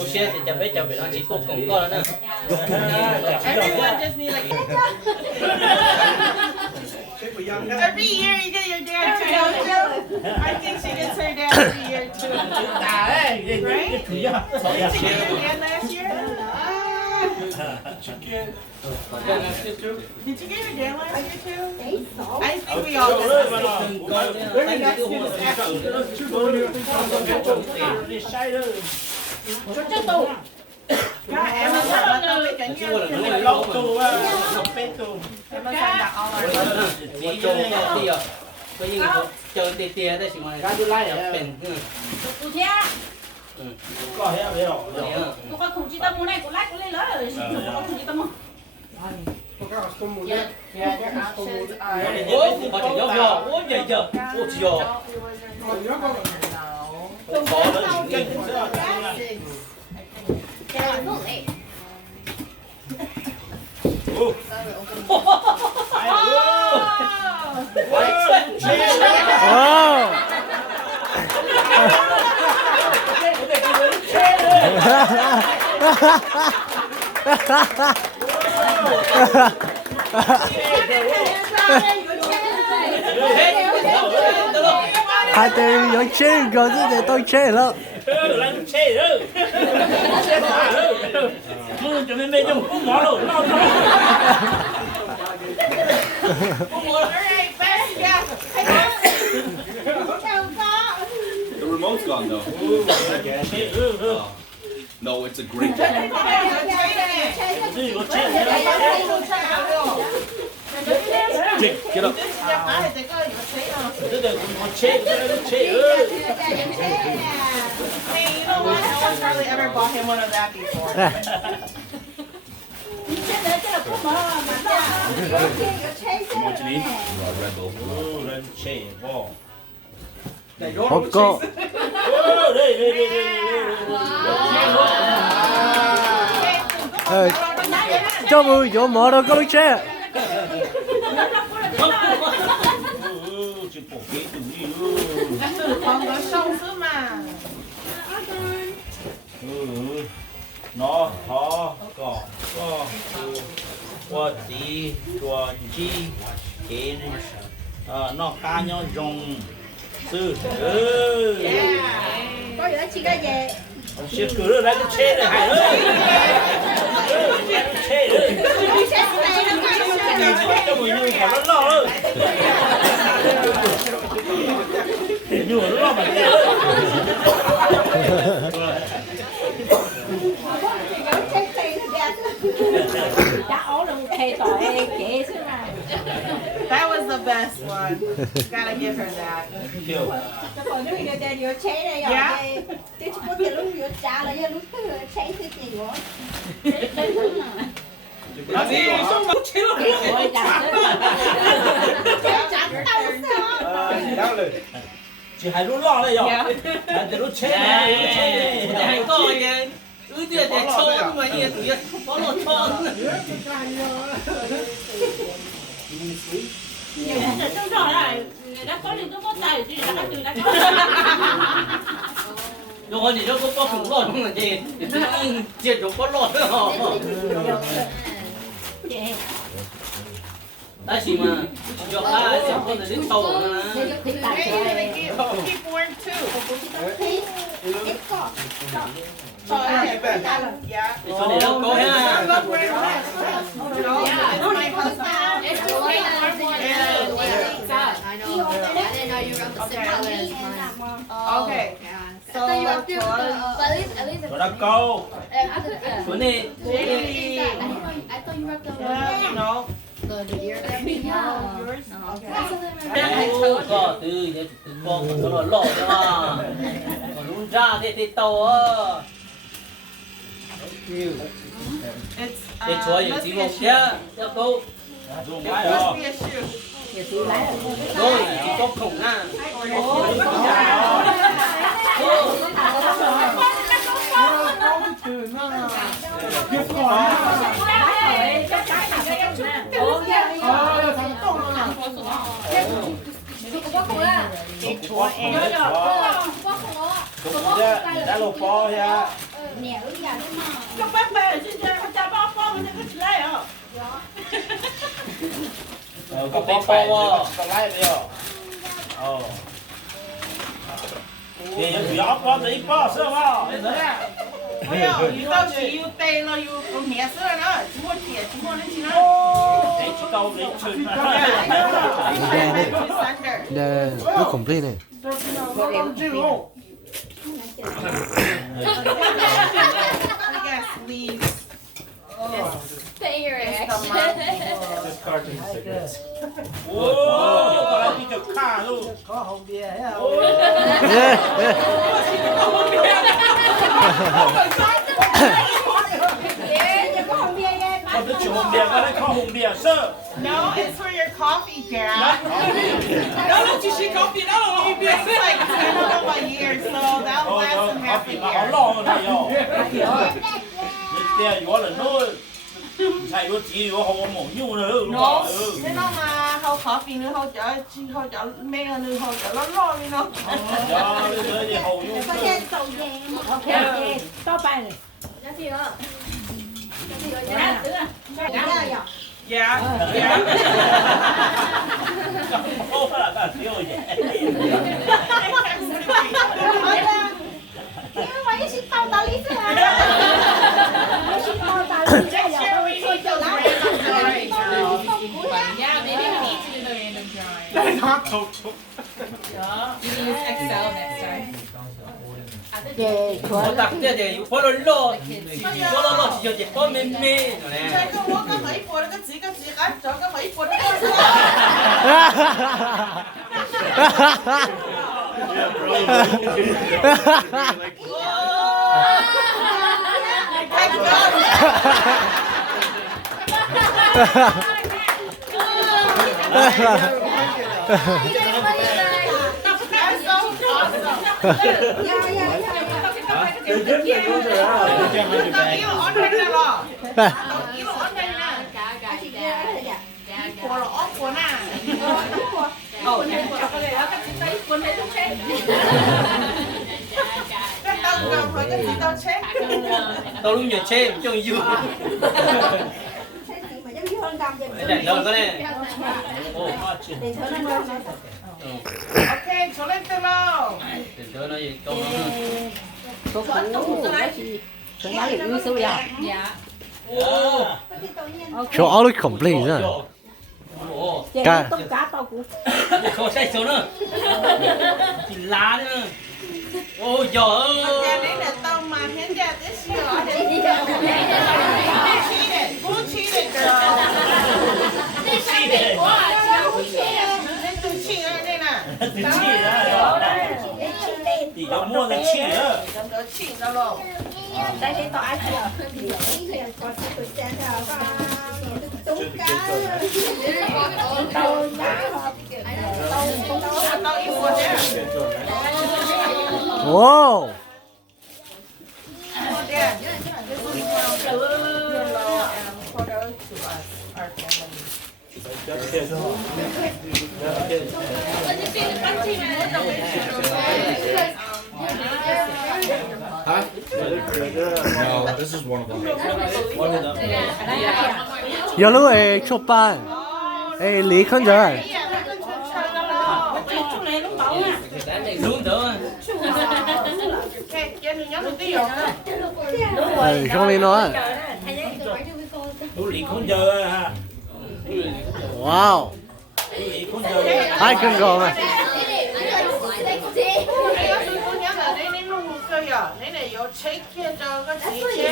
tu xe thì chả biết nó chỉ cục cổng con nữa. Everyone just need like. Every year you get your dad too, don't you? I think she gets her dad every year too. Right? Did you get your dad last year? Did you get your dad last year too? I think we all did. God, Amazon đặt tao lên cái như lâu tù á, bên tù. Amazon đặt online. Một chỗ thì có những cái chơi tia đấy chỉ ngoàiเป็น กูเที่ย ก็เฮ้ยไม่หรอก กูก็ถูกจีตามูไหนกูไล่กูเลยเลยกูก็ถูกจีตามู ôi họ chỉ nhớ vào ôi giờ ôi giờ Hai tên có chơi rồi thì tôi chơi đó. Làm chơi đó. Chơi phá đó. Muốn cho nên dùng cũng mỏ đâu, lo đâu. The remote's gone though. No, it's a great one. Get up. Hey, you know what? No one's probably ever bought him one of that before. You know what you need? Red Bull. Lên chơi bò. Một cô. Cho mười chỗ mở đâu có lúc chơi. Còn có sông nữa mà. Nó khó có qua tí qua chi kiến nó cá nhau rong sư có gì đó chị ra về chị cứ lại cái chế này hại ơi chế ơi cho mình như còn nó lo ơi như nó lo mà That was the best one. Gotta give her that. còn nếu như đây nhiều chế đây rồi tôi chỉ có tiền lúc nhiều trả là lúc chế thì tiền của chị hãy luôn lo đây rồi để lúc chế này hay có gì ư tiền để cho mà gì tự nhiên không có lột cho trong trò này người ta có những cái có tài gì đã từ đã rồi thì nó có khủng lột không là gì chuyện nó có lột nữa hả đấy chỉ mà cho ai sẽ có thể đến sâu mà Hey, keep warm too. Yeah. để cho để đâu có ha Look where it was. No, it's my husband. It's way warm inside. I know. I didn't know you were on the same color as mine. Okay. Yeah. So, But at least rồi đã câu xuống đi Jamie. I thought you were the Yeah, no. the ear. Yours? có từ con có nó lột ra còn luôn ra thì tàu á It's, để chúa những must chỉ be a một shoe. nhá theo câu dùng It cái must rồi be a shoe. rồi chỉ có khủng ha đã lột bò nha nè lúc giờ nó mà Các bác bè trên trời họ chả bao phong nó cứ lấy à. Có bó bó có lái đi rồi. Thì những gió có tí bó sơ bó. Ôi dồi, yêu tao chỉ yêu tê nó yêu con mẹ sữa nữa. Chỉ muốn tiền, chỉ muốn đến chỉ nó. Để chỉ câu để chừng. 네, 이거 컴플레인해. Pay your Just cartoon cigarettes. Ủa, có lại đi chụp khá luôn. Còn tôi chụp hồng bia, có lại kho hồng bia sơ. No, it's for your coffee, Dad. It's like 10 of a year, so that'll last them half a Họ year. lo này rồi. Nên có là nó chạy nó chỉ có không mỏng nhu nữa. No, thế nó mà hầu coffee nữa, hầu chở mẹ nữa, hầu chở lo đi nó. Đó, bây giờ hầu nhu. có trên sầu vàng ok to bài này Yeah, yeah. Không là cả thiếu vậy. mấy cái tao tao lý thế à tao tao lý thế à thôi chờ lắm Yeah, maybe we need to do the random drawing. You use Excel next time. Nó đặt thế thì có lo lo chỉ cho có mê mê rồi nè. Cái uống cái mấy phút cái gì ăn cho cái mấy phút cái gì. Tao luôn nhớ chê cho yêu. mà giống như hơn cầm vậy Để đâu cái này. để thử nó ngon Okay, cho lên từ lâu. Để cho nó gì câu Yeah. Ô. 저 아로 컴플레인이잖아. Ồ. 까. Không sai số nữa. Chỉ lá nữa. Ôi giời ơi. Nhà đấy là tao mà hết ra tới xíu ở đây. Who cheated, girl? Nên tôi cheat ở đây nè. Thì chỉ đó. Thì nó mua là chỉ đó. Đừng có cheat đâu đâu. đây đây tao ăn còn tôi sẽ túng cá tao giá Tao yêu quần đấy. 오. Yeah. This is your law and photos to us, our family. No, this is one of them. 여러 애 초반. 에 리컨절. Luôn nữa. Okay, cho nên nhớ một tí rồi. 형이 너. Tú lì không giờ ha. 와우. Tú lì không giờ. 아이 그거 mà. Tôi nhớ là đây nên luôn một cây à. Đây này có check kia cho cái gì chứ.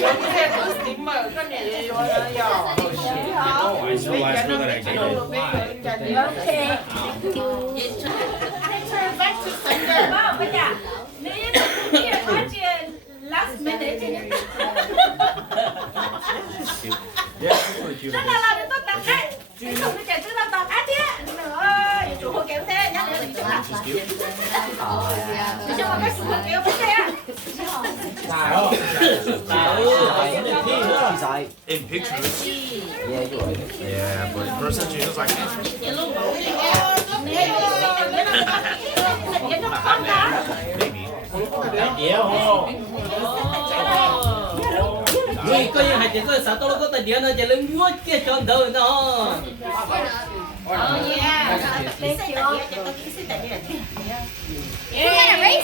Cái này có steamer cái này có là dò. Oh, I still last for that activity. Okay. Back to sender. last minute Yeah, it's pretty cute. là tôi đặt đấy không nó chạy tức là tọt á chứ nữa chủ hộ kéo thế nhá để chúng ta cho một cái chủ hộ kéo thế In pictures. Yeah, but in person, she just like maybe. Đĩa không? ui coi như hai tiếng rồi sao tôi có tài điện nó chỉ lên mua kia cho đời nó Oh yeah. Thank you. We're gonna race